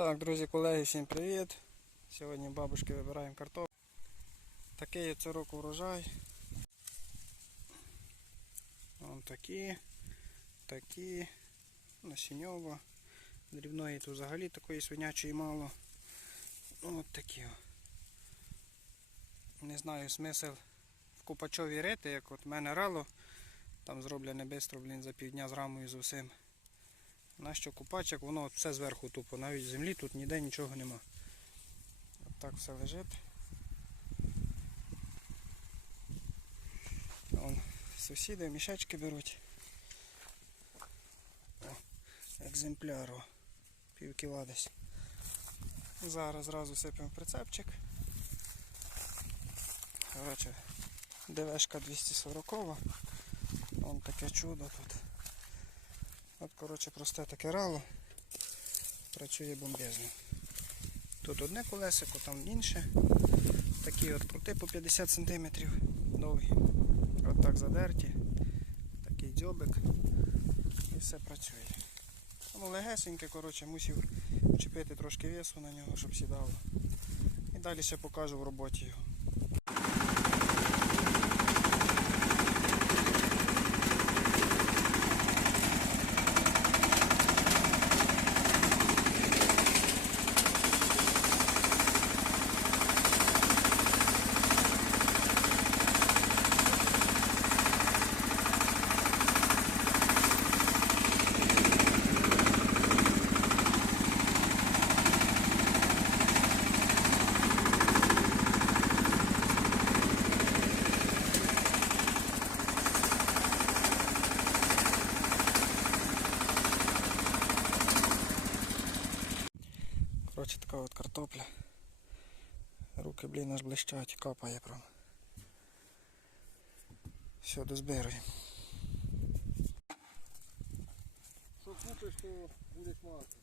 Так, друзі, колеги, всім привіт. Сьогодні бабушки вибираємо картоплю. Такий цього року врожай. Вон такі, такі, насіньова. Дрібної тут взагалі такої свинячої мало. От такі. Не знаю смисл в купачові рити, як от в мене рало. Там зроблене бистро, блін, за півдня з рамою з усім. Нащо купачок, воно все зверху тупо, навіть землі тут ніде нічого нема. От так все лежить. Вон, сусіди мішечки беруть. О, екземпляру. Пів десь. Зараз зразу сипемо прицепчик. Коротше, ДВшка 240. Вон таке чудо тут. От, коротше, просте таке рало. Працює бомбезно. Тут одне колесико, там інше. Такі от прути по 50 см довгі. От так задерті. Такий дзьобик. І все працює. Воно легесеньке, коротше, мусив вчепити трошки весу на нього, щоб сідало. І далі ще покажу в роботі його. Коротше, така от картопля. Руки, блін, аж блищать, капає прям. Все, дозбируємо. Що купиш, то будеш мати.